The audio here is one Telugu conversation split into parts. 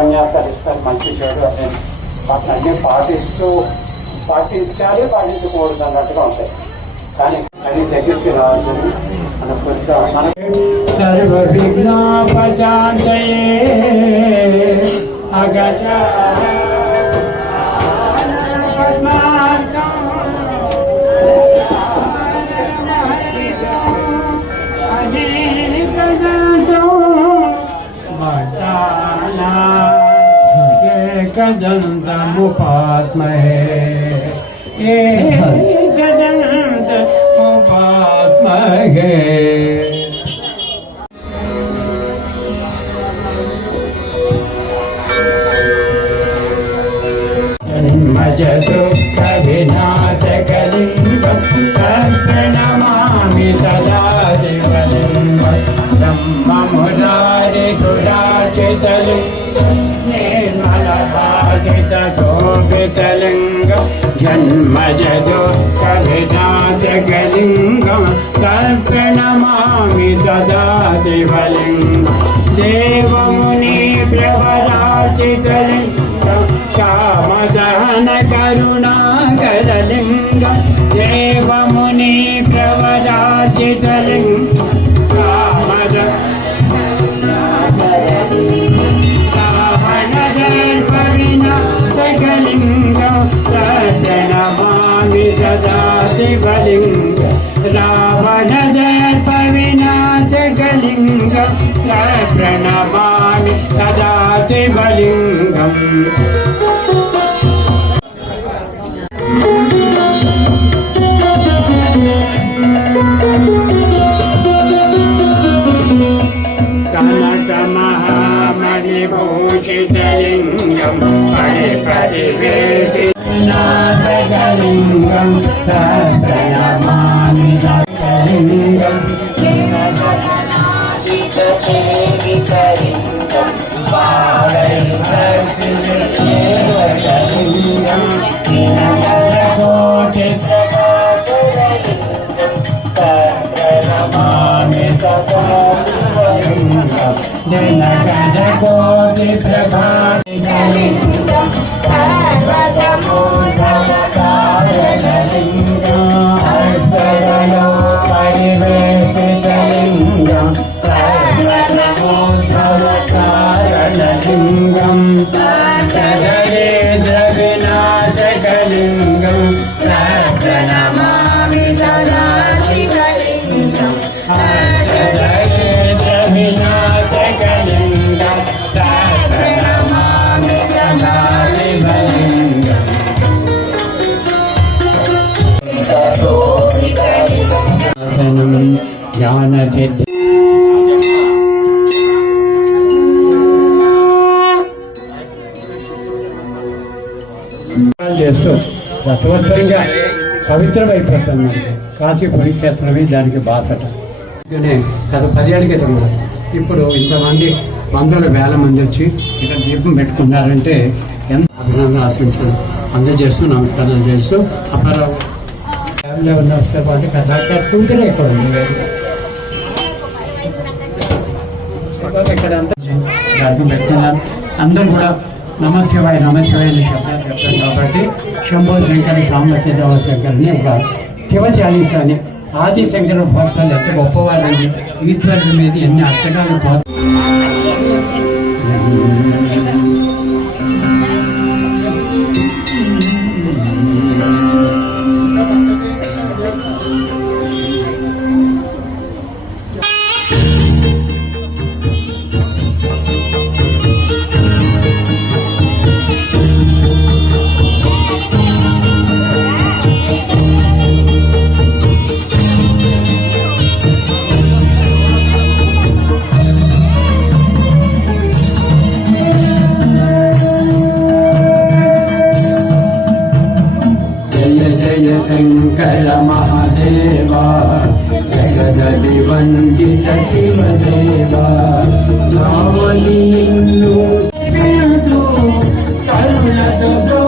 ఒక ముందు ఉపన్యాసాలు ఇస్తారు మంచి చెడు అదే వాటిని అన్ని పాటిస్తూ పాటించాలి పాటించకూడదు అన్నట్టుగా ఉంటాయి కానీ అది దగ్గరికి రావాలని మన కొంచెం మనకి సర్వ విఘ్నోపశాంతయే అగజ जनन्तमुपात्महे हे जगन्मुपात्महे जन्म जसो వినాశకలింగం ప్రణమామి సదా శివలింగం దేవముని ప్రవరాచితలింగం కామదహన రావణదర్పవినాశకలింగం ప్రణమామి సదా శివలింగం కనక మహామణిభూషితలింగం ప్రణమామి జనగజకోటి ప్రభాతి సారణలింగో జ్ఞానసిద్ధి చేస్తూ రసవత్తరంగా పవిత్రమైపోతుంది కాశీ పుణ్యక్షేత్రమే దానికి బాసట అందుకనే గత పదేళ్ళ క్రితం ఇప్పుడు ఇంతమంది వందల వేల మంది వచ్చి ఇక్కడ దీపం పెట్టుకున్నారంటే ఎంత అభినందన ఆశించడం అందజేస్తూ నమస్కారాలు చేస్తూ అపరావు. ఫ్యామిలీ ఉన్న వస్తే పాటు కథాకారు కూతురే ఇక్కడ ఉంది ఇక్కడ అంతా. గర్భం పెట్టుకున్నారు అందరూ కూడా నమశివాయ నమశివాయ అని శబ్దాలు చెప్తారు కాబట్టి శంభో శంకర సాంబశివ శంకర్ని ఒక శివ చాలీస అని ఆది శంకర భక్తులు ఎంత గొప్పవాళ్ళని ఈశ్వరుడి మీద ఎన్ని అష్టకాలు జయ జయ శంకర మహాదేవా జగదలి వందిత శివదేవా. నావలి నిన్ను పిలుతూ కరుణతో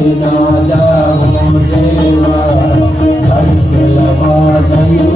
ना जाओ देवा हस्त लवा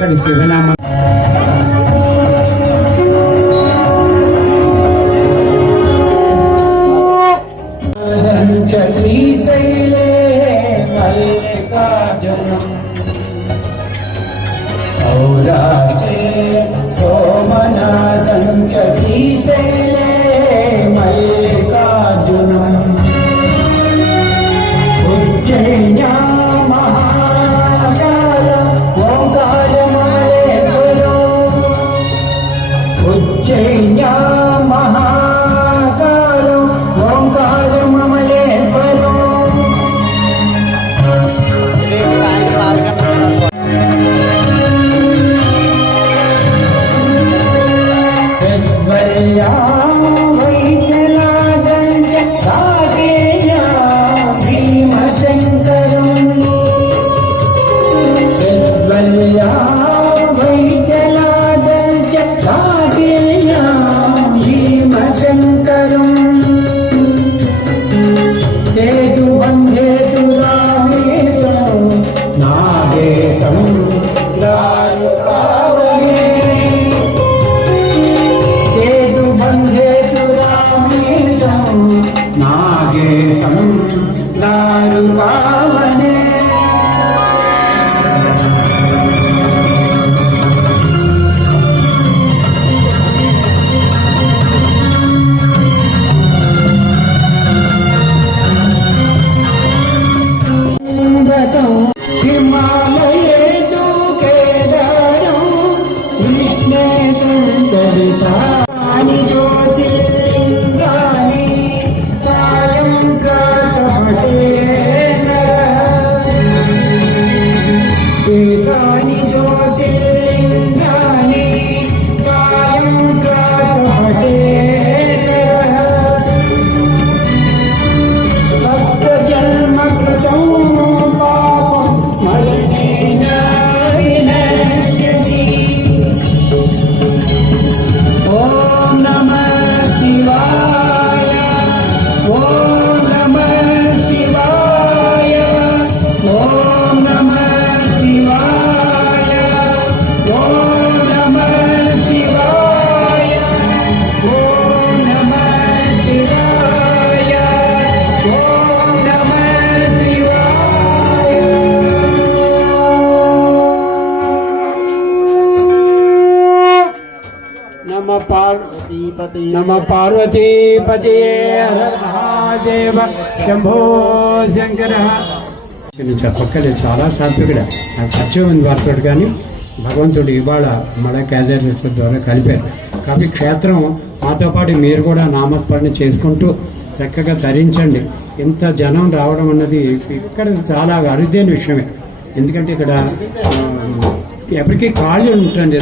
这里结婚了吗？தேசம் நாடு காவலே. పార్వతీపతి మహాదేవ శంభో శంకర నేను చెప్పక్కర్లేదు చాలా సాత్వికుడు నాకు పరిచయం ఉంది వారితో కానీ భగవంతుడు ఇవాళ మడ క్యాజెట్స్ ద్వారా కలిపారు. కాబట్టి క్షేత్రం మాతో పాటు మీరు కూడా నామస్మరణ చేసుకుంటూ చక్కగా ధరించండి. ఇంత జనం రావడం అన్నది ఇక్కడ చాలా అరుదైన విషయమే. ఎందుకంటే ఇక్కడ ఎవరికీ ఎవరికి ఖాళీ ఉంటుంది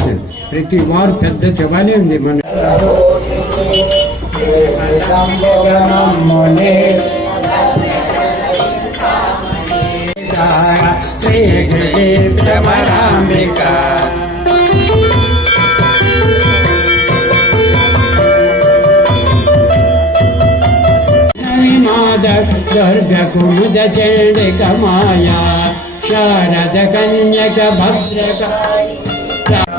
ప్రతి వారు పెద్ద శివాలయం ఉంది మన శ్రీమరాంబిక దుర్గ కుముద చండిక మాయా శారద కన్యక భద్రక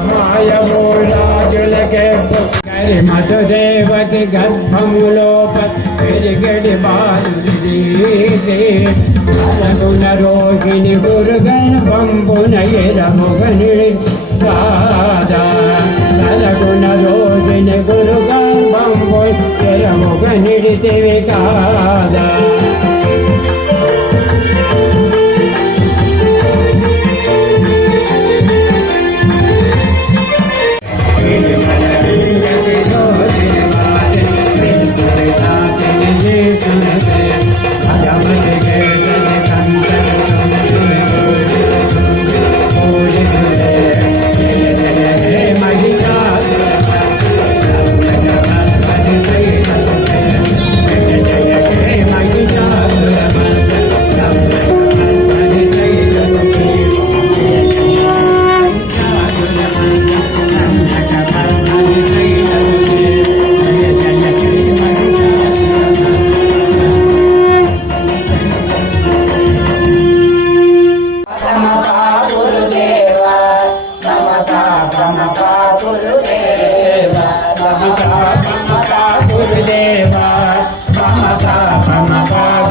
మాయమూలాజులకే కరి మధుదేవతి గర్భములోప పెరిగడి బాలుగుణ రోహిణి గురు గర్భంబున ఎరముగని రాధా. నలగుణ రోహిణి గురు గర్భంబు ఎరముగనిడితివి కాదా.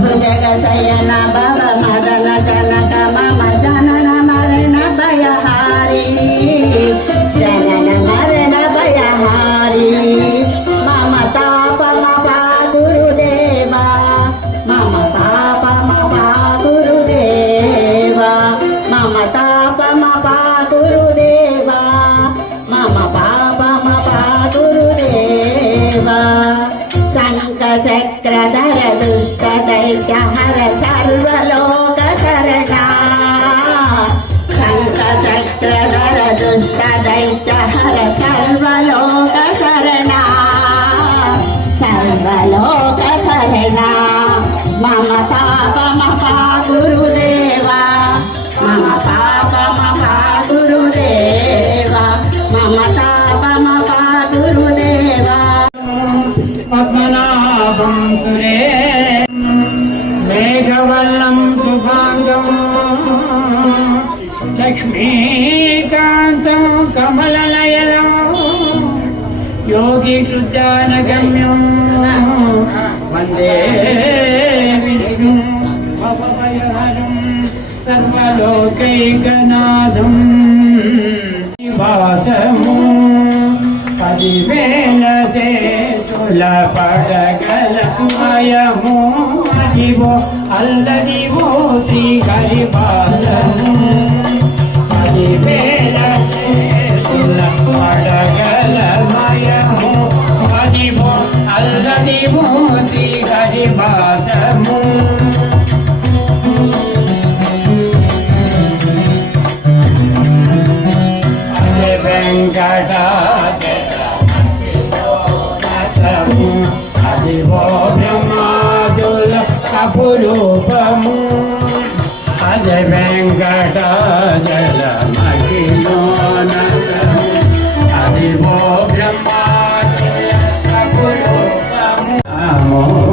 భుజగ శయన భవ మదన జన సర్వలోకైకనాథం నివాసము పదివేల చేతుల పడగల మయము. అదివో అల్లదివో శ్రీహరిపాదము పదివేల చేతుల పడగల మయము. అదివో అల్లదివో శ్రీహరిపాదము అదే Oh.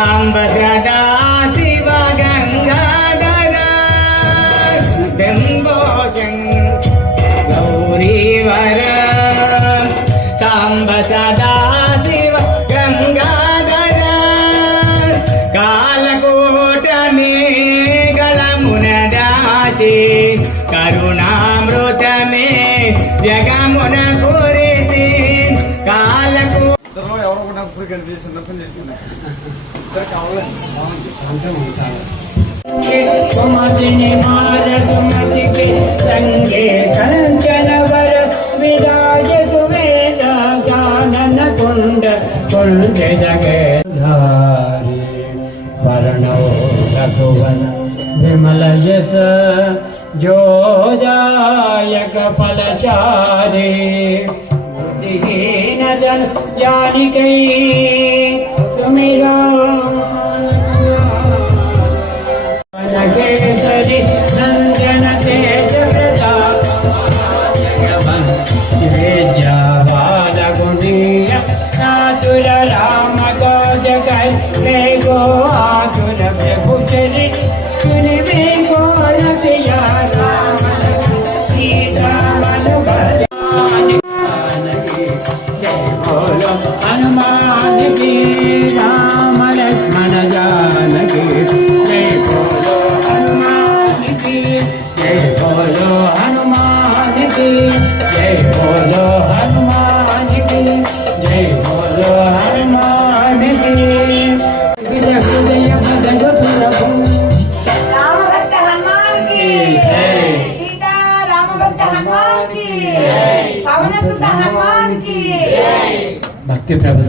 i'm Sambhagam కుండె జగే ధారి వరణో రఘువన విమల యశ జోజాయక ఫలచారి బుద్ధిహీన జన జానికై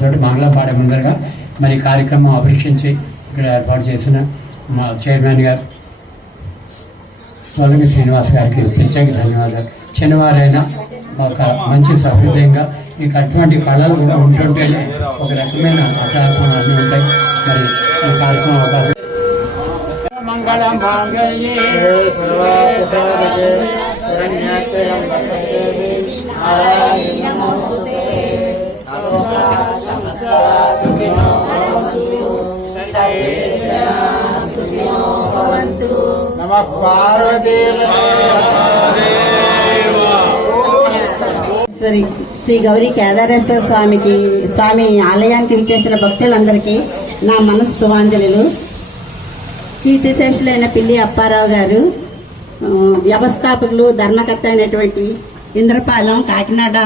ప్రభుత్వ మంగళం పాడే ముందరగా మరి కార్యక్రమం అభిషించి ఇక్కడ ఏర్పాటు చేసిన మా చైర్మన్ గారు సోలంగి శ్రీనివాస్ గారికి ప్రత్యేక ధన్యవాదాలు. చిన్నవారైనా ఒక మంచి సహృదయంగా మీకు అటువంటి కళలు కూడా ఉంటుంటేనే ఒక రకమైన అటాత్మలు అన్నీ ఉంటాయి. మరి ఈ కార్యక్రమం అవకాశం మంగళం భాగయే శ్రీ గౌరీ కేదారేశ్వర స్వామికి స్వామి ఆలయానికి విచ్చేసిన భక్తులందరికీ నా మనస్సు సుమాంజలులు కీర్తిశేషులైన పిల్లి అప్పారావు గారు వ్యవస్థాపకులు ధర్మకర్త అయినటువంటి ఇంద్రపాలెం కాకినాడ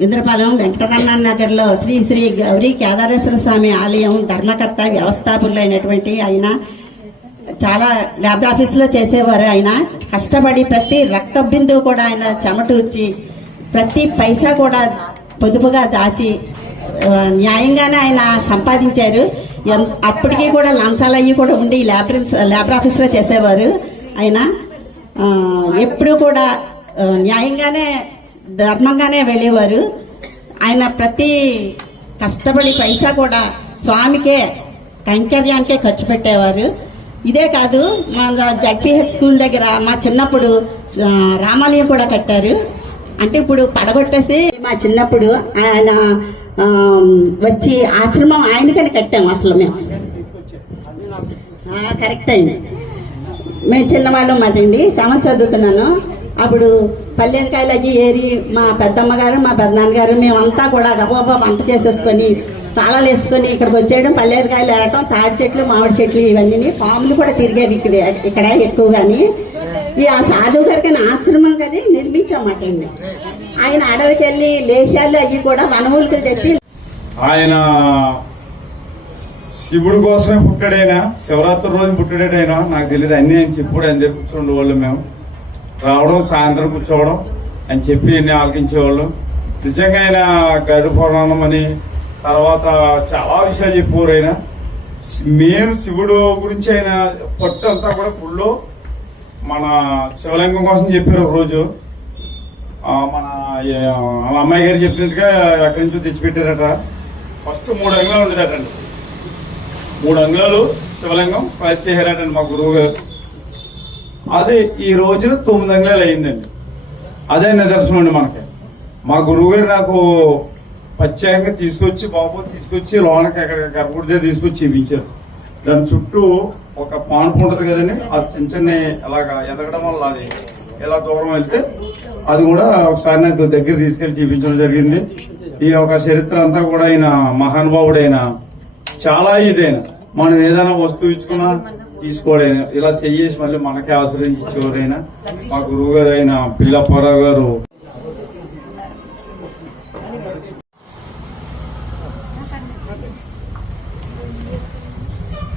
ఇంద్రపాలెం వెంకటరమణ నగర్లో శ్రీ శ్రీ గౌరీ కేదారేశ్వర స్వామి ఆలయం ధర్మకర్త వ్యవస్థాపకులైనటువంటి ఆయన చాలా ల్యాబ్ ఆఫీస్లో చేసేవారు ఆయన. కష్టపడి ప్రతి రక్త బిందువు కూడా ఆయన చెమటూర్చి ప్రతి పైసా కూడా పొదుపుగా దాచి న్యాయంగానే ఆయన సంపాదించారు. అప్పటికీ కూడా లంచాలు అయ్యి కూడా ఉండి ల్యాబ్ ల్యాబ్ ఆఫీస్లో చేసేవారు ఆయన. ఎప్పుడూ కూడా న్యాయంగానే ధర్మంగానే వెళ్ళేవారు. ఆయన ప్రతి కష్టపడి పైసా కూడా స్వామికే కైంకర్యానికే ఖర్చు పెట్టేవారు. ఇదే కాదు మా జడ్పీహెచ్ స్కూల్ దగ్గర మా చిన్నప్పుడు రామాలయం కూడా కట్టారు. అంటే ఇప్పుడు పడగొట్టేసి మా చిన్నప్పుడు ఆయన వచ్చి ఆశ్రమం ఆయనకని కట్టాము అసలు మేము. కరెక్ట్ అండి మేము చిన్నవాళ్ళం మాట అండి సెవెన్ చదువుతున్నాను. అప్పుడు పల్లెనకాయలు అవి ఏరి మా పెద్దమ్మ గారు మా పెద్దనాన్నగారు మేమంతా కూడా గబోబా వంట చేసేసుకొని తాళాలు వేసుకొని ఇక్కడికి వచ్చేయడం పల్లెనకాయలు ఏరటం తాడి చెట్లు మామిడి చెట్లు ఇవన్నీ పాములు కూడా తిరిగేవి ఇక్కడ ఇక్కడ ఎక్కువగాని. ఈ ఆ సాధువు గారికి ఆశ్రమం కానీ నిర్మించామాట అండి ఆయన అడవికి వెళ్ళి లేహ్యాలు అవి కూడా వనమూలికలు తెచ్చి ఆయన శివుడు కోసమే పుట్టాడైనా? శివరాత్రి రోజు పుట్టాడైనా నాకు తెలియదు అన్ని ఆయన చెప్పుడు అని చెప్పి కూర్చుండేవాళ్ళు మేము. రావడం సాయంత్రం కూర్చోవడం అని చెప్పి అన్ని ఆలకించేవాళ్ళు. నిజంగా ఆయన గరుడ పురాణం అని తర్వాత చాలా విషయాలు చెప్పారు ఆయన. మేము శివుడు గురించి ఆయన పట్టు అంతా కూడా ఫుల్ మన శివలింగం కోసం చెప్పారు రోజు మన వాళ్ళ అమ్మాయి గారు చెప్పినట్టుగా ఎక్కడి నుంచో తెచ్చిపెట్టారట. ఫస్ట్ మూడు అంగుళాలు ఉండేటండి మూడు అంగుళాలు శివలింగం ఫస్ట్ చేశారటండి మా గురువు గారు. అది ఈ రోజున తొమ్మిది అంగుళాలు అయిందండి. అదే నిదర్శనం అండి మనకి. మా గురువు గారు నాకు ప్రత్యేకంగా తీసుకొచ్చి బాబు తీసుకొచ్చి లోనకి అక్కడ గర్భగుడిదే తీసుకొచ్చి చూపించారు దాని చుట్టూ ఒక పాన్పు ఉంటది కదండి అది చిన్న చిన్న అలాగా ఎదగడం వల్ల అది ఇలా దూరం వెళ్తే అది కూడా ఒకసారి నాకు దగ్గర తీసుకెళ్ళి చూపించడం జరిగింది. ఈ యొక్క చరిత్ర అంతా కూడా ఆయన మహానుభావుడైన చాలా ఇదైన మనం ఏదైనా వస్తువు ఇచ్చుకున్నా తీసుకోడైనా ఇలా చెయ్యేసి మళ్ళీ మనకే ఆశ్రయించేవారైనా మా గురువు గారు అయిన పిల్లప్పారావు గారు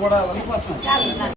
కూడా